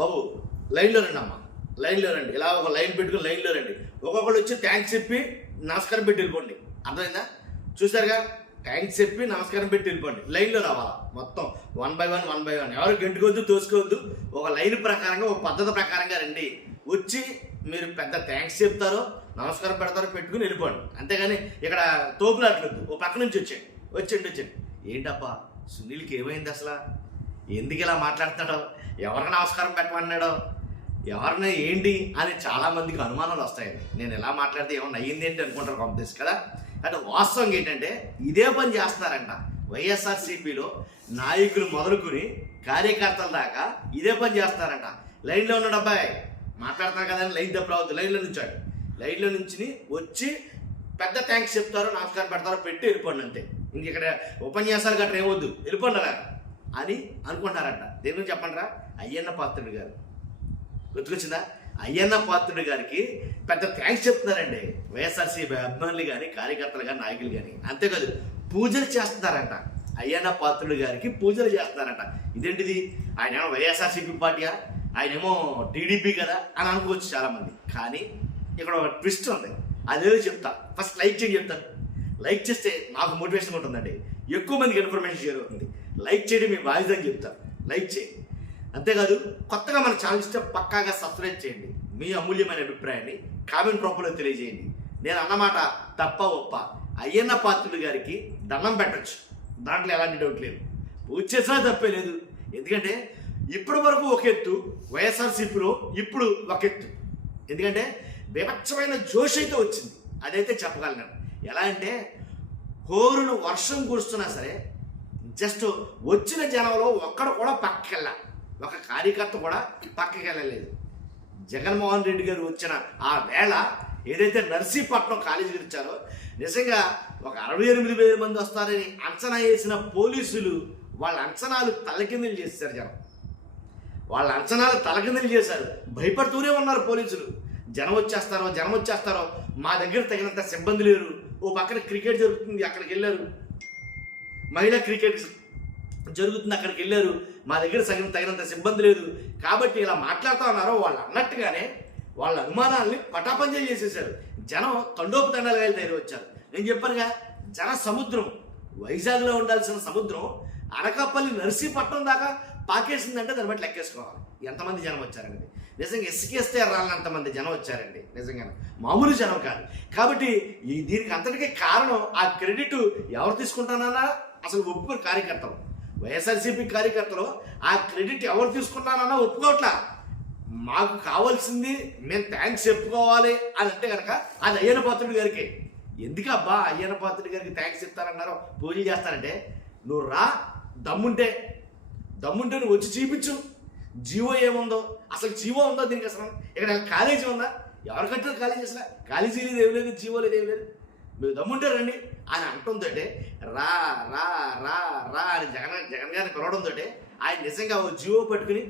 బాబు లైన్లో రండి అమ్మా, లైన్లో రండి, ఇలా ఒక లైన్ పెట్టుకుని లైన్లో రండి. ఒక్కొక్కరు వచ్చి థ్యాంక్స్ చెప్పి నమస్కారం పెట్టి వెళ్ళిపోండి. అర్థమైందా? చూసారుగా, థ్యాంక్స్ చెప్పి నమస్కారం పెట్టి వెళ్ళిపోండి. లైన్లో రావాలా మొత్తం, 1 by 1 ఎవరు గెంటుకోవద్దు, తోసుకోవద్దు. ఒక లైన్ ప్రకారంగా, ఒక పద్ధతి ప్రకారంగా రండి. వచ్చి మీరు పెద్ద థ్యాంక్స్ చెప్తారో నమస్కారం పెడతారో పెట్టుకుని వెళ్ళిపోండి. అంతేగాని ఇక్కడ తోపులాట్లొద్దు. ఓ పక్క నుంచి వచ్చేయండి. ఏంటబ్బా సునీల్కి ఏమైంది అసలు, ఎందుకు ఇలా మాట్లాడుతున్నాడో, ఎవరికి నమస్కారం పెట్టమన్నాడో, ఎవరిని ఏంటి అని చాలామందికి అనుమానాలు వస్తాయండి. నేను ఎలా మాట్లాడితే ఏమన్నా అయ్యింది ఏంటి అనుకుంటారు కాంపిటీస్ కదా. అంటే వాస్తవం ఏంటంటే ఇదే పని చేస్తున్నారంట వైఎస్ఆర్సీపీలో నాయకులు మొదలుకుని కార్యకర్తల దాకా ఇదే పని చేస్తున్నారంట. లైన్లో ఉన్నాడు అబ్బాయి, మాట్లాడుతున్నారు కదా అని లైన్ తప్పు రావద్దు. లైన్లో నుంచాడు, లైన్లో నుంచి వచ్చి పెద్ద థ్యాంక్స్ చెప్తారో నమస్కారం పెడతారో పెట్టి వెళ్ళిపోండి అంతే. ఇంక ఇక్కడ ఉపన్యాసాలు గట్రా ఏమొద్దు, వెళ్ళిపోండి అని అనుకుంటారంట. దేని గురించి చెప్పండిరా, అయ్యన్న పాత్రుడు గారు గుర్తుకొచ్చిందా? అయ్యన్న పాత్రుడు గారికి పెద్ద థ్యాంక్స్ చెప్తున్నారండి వైఎస్ఆర్సీపీ అభిమానులు కానీ, కార్యకర్తలు కానీ, నాయకులు కానీ. అంతేకాదు పూజలు చేస్తున్నారంట, అయ్యన్న పాత్రుడు గారికి పూజలు చేస్తున్నారంట. ఇదేంటిది, ఆయన ఏమో వైఎస్ఆర్సీపీ పార్టీయా, ఆయన ఏమో టీడీపీ కదా అని అనుకోవచ్చు చాలామంది. కానీ ఇక్కడ ఒక ట్విస్ట్ ఉంది, అదేదో చెప్తా. ఫస్ట్ లైక్ చేయండి చెప్తాను. లైక్ చేస్తే నాకు మోటివేషన్ ఉంటుందండి, ఎక్కువ మందికి ఇన్ఫర్మేషన్ షేర్ అవుతుంది. లైక్ చేయడం మీ బాధ్యత అని చెప్తాను, లైక్ చేయండి. అంతేకాదు కొత్తగా మన ఛానల్ ఇస్తే పక్కాగా సబ్స్క్రైబ్ చేయండి. మీ అమూల్యమైన అభిప్రాయాన్ని కామెంట్ రూపంలో తెలియజేయండి. నేను అన్నమాట తప్ప ఒప్ప, అయ్యన్న పాత్రుడు గారికి దండం పెట్టచ్చు, దాంట్లో ఎలాంటి డౌట్ లేదు. పూజ చేసినా తప్పే లేదు. ఎందుకంటే ఇప్పటి వరకు ఒక ఎత్తు వైఎస్ఆర్సీపీలో, ఇప్పుడు ఒక ఎత్తు. ఎందుకంటే వివక్షమైన జోష్ అయితే వచ్చింది, అదైతే చెప్పగలను. ఎలా అంటే హోరును వర్షం కురుస్తున్నా సరే జస్ట్ వచ్చిన జనంలో ఒక్కడు కూడా పక్కకెళ్ళ, ఒక కార్యకర్త కూడా పక్కకి వెళ్ళలేదు. జగన్మోహన్ రెడ్డి గారు వచ్చిన ఆ వేళ ఏదైతే నర్సీపట్నం కాలేజీకి ఇచ్చారో, నిజంగా ఒక 68,000 మంది వస్తారని అంచనా వేసిన పోలీసులు వాళ్ళ అంచనాలు తలకిందులు చేశారు. జనం వాళ్ళ అంచనాలు తలకిందులు చేశారు, భయపడుతూనే ఉన్నారు పోలీసులు. జనం వచ్చేస్తారో, మా దగ్గర తగినంత సిబ్బంది లేరు. ఓ పక్కన క్రికెట్ జరుగుతుంది, అక్కడికి వెళ్ళారు. మహిళా క్రికెట్ జరుగుతుంది, అక్కడికి వెళ్ళారు. మా దగ్గర తగినంత సిబ్బంది లేదు కాబట్టి ఇలా మాట్లాడుతూ ఉన్నారో వాళ్ళు అన్నట్టుగానే వాళ్ళ అనుమానాల్ని పటాపంచలు చేసేసారు. జనం తండోపతండాలుగా తయారు వచ్చారు. నేను చెప్పానుగా, జన సముద్రం, వైజాగ్లో ఉండాల్సిన సముద్రం అనకాపల్లి నర్సీపట్నం దాకా పాకేసిందంటే దాన్ని బట్టి లెక్కేసుకోవాలి ఎంతమంది జనం వచ్చారండి. నిజంగా ఇసుకేస్తే రాలంతమంది జనం వచ్చారండి, నిజంగా మామూలు జనం కాదు. కాబట్టి దీనికి అంతటికీ కారణం, ఆ క్రెడిట్ ఎవరు తీసుకుంటానన్నా అసలు ఒప్పుకోరు కార్యకర్తలు. వైఎస్ఆర్సీపీ కార్యకర్తలు ఆ క్రెడిట్ ఎవరు తీసుకుంటానన్నా ఒప్పుకోవట్లా. మాకు కావాల్సింది మేము థ్యాంక్స్ చెప్పుకోవాలి అని అంటే కనుక అది అయ్యన్న పాత్రుడు గారికి. ఎందుకు అబ్బా అయ్యన్న పాత్రుడు గారికి థ్యాంక్స్ చెప్తారన్నారో, పూజలు చేస్తారంటే నువ్వు రా, దమ్ముంటే నువ్వు వచ్చి చూపించు. జీవో ఏముందో, అసలు జీవో ఉందో దీనికి, అసలు ఇక్కడ కాలేజీ ఉందా, ఎవరు కట్టారు కాలేజీ, అసలు కాలేజీ లేదు, ఏం లేదు, జీవో లేదు, ఏం లేదు. మీరు దమ్ముంటే రండి అని అంటుందో రా రా రా రా అని జగన్ గారిని పిలవడంతో ఆయన నిజంగా ఓ జీవో పట్టుకుని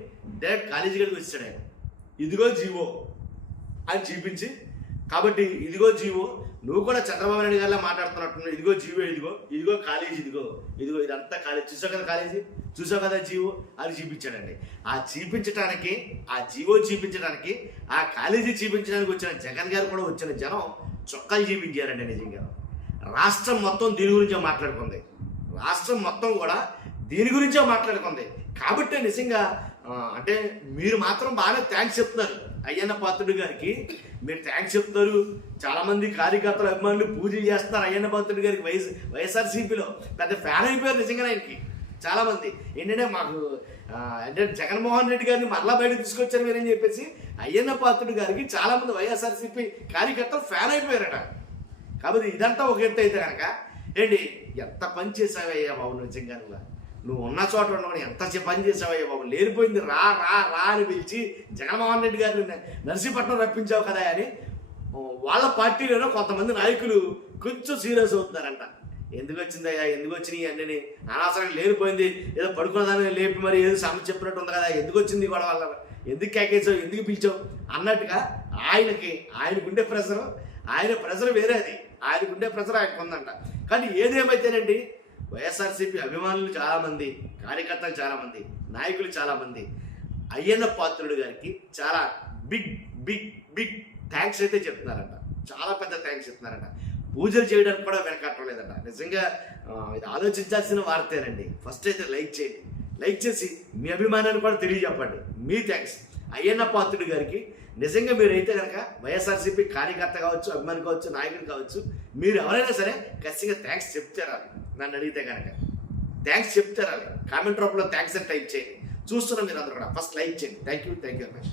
డైరెక్ట్ కాలేజీ గడికి వచ్చాడు. ఆయన ఇదిగో జీవో అని చూపించి, కాబట్టి ఇదిగో జీవో, నువ్వు కూడా చంద్రబాబు నాయుడు గారిలా మాట్లాడుతున్నట్టున్నావు, ఇదిగో జీవో, ఇదిగో కాలేజీ, ఇదిగో ఇదంతా కాలేజీ, చూసావు కదా కాలేజీ, చూసావు కదా జీవో అని చూపించాడండి. ఆ చూపించడానికి, ఆ జీవో చూపించడానికి, ఆ కాలేజీ చూపించడానికి వచ్చిన జగన్ గారు కూడా వచ్చిన జనం చొక్కాలు చూపించారండి. నిజంగా రాష్ట్రం మొత్తం దీని గురించే మాట్లాడుకుంది, రాష్ట్రం మొత్తం కూడా దీని గురించే మాట్లాడుకుంది. కాబట్టి నిజంగా అంటే మీరు మాత్రం బాగానే థ్యాంక్స్ చెప్తున్నారు అయ్యన్న పాత్రుడు గారికి, మీరు థ్యాంక్స్ చెప్తున్నారు. చాలామంది కార్యకర్తలు, అభిమానులు పూజలు చేస్తున్నారు అయ్యన్న పాత్రుడు గారికి. వైఎస్ఆర్సీపీలో పెద్ద ఫ్యాన్ అయిపోయారు నిజంగా ఆయనకి చాలామంది. ఏంటంటే మాకు అంటే జగన్మోహన్ రెడ్డి గారిని మరలా బయటకు తీసుకొచ్చారు మీరని చెప్పేసి అయ్యన్న పాత్రుడు గారికి చాలామంది వైఎస్ఆర్సీపీ కార్యకర్తలు ఫ్యాన్ అయిపోయారట. కాబట్టి ఇదంతా ఒక ఎత్తు అయితే కనుక ఏంటి, ఎంత పని చేసావయ్యా బాబు, నిజంగా నువ్వు ఉన్న చోట ఉండమని ఎంత పని చేసావయ్యా బాబు, లేనిపోయింది రా రా రా అని పిలిచి జగన్మోహన్ రెడ్డి గారిని నర్సీపట్నం రప్పించావు కదా అని వాళ్ళ పార్టీలోనో కొంతమంది నాయకులు కొంచెం సీరియస్ అవుతున్నారంట. ఎందుకు వచ్చిందయ్యా, ఎందుకు వచ్చినాయి అన్నీ అనవసరంగా లేనిపోయింది, ఏదో పడుకున్నదాన్ని లేపి మరి ఏదో సమస్య చెప్పినట్టు ఉంది కదా, ఎందుకు వచ్చింది కూడా వాళ్ళ, ఎందుకు కేకేసావు, ఎందుకు పిలిచావు అన్నట్టుగా ఆయనకుండే ప్రెషర్, ఆయన ప్రెషర్ వేరే, అది ఆయనకుండే ప్రెషర్ ఆయనకు ఉందంట. కానీ ఏదేమైతేనండి వైఎస్ఆర్సీపీ అభిమానులు చాలామంది, కార్యకర్తలు చాలామంది, నాయకులు చాలామంది అయ్యన్న పాత్రుడు గారికి చాలా బిగ్ బిగ్ బిగ్ థ్యాంక్స్ అయితే చెప్తున్నారంట. చాలా పెద్ద థ్యాంక్స్ చెప్తున్నారంట. పూజలు చేయడానికి కూడా వెనకట్టలేదంట. నిజంగా ఇది ఆలోచించాల్సిన వార్తేనండి. ఫస్ట్ అయితే లైక్ చేయండి, లైక్ చేసి మీ అభిమానాన్ని కూడా తెలియజెప్పండి. మీ థ్యాంక్స్ అయ్యన్న పాత్రుడు గారికి. నిజంగా మీరైతే కనుక వైఎస్ఆర్సీపీ కార్యకర్త కావచ్చు, అభిమాని కావచ్చు, నాయకుడు కావచ్చు, మీరు ఎవరైనా సరే ఖచ్చితంగా థ్యాంక్స్ చెప్తారాలి. నన్ను అడిగితే కనుక థ్యాంక్స్ చెప్తారాలి. కామెంట్ రూపంలో థ్యాంక్స్ అని టైప్ చేయండి. చూస్తున్నాం మీరు అందరూ కూడా. ఫస్ట్ లైక్ చేయండి. Thank you very much.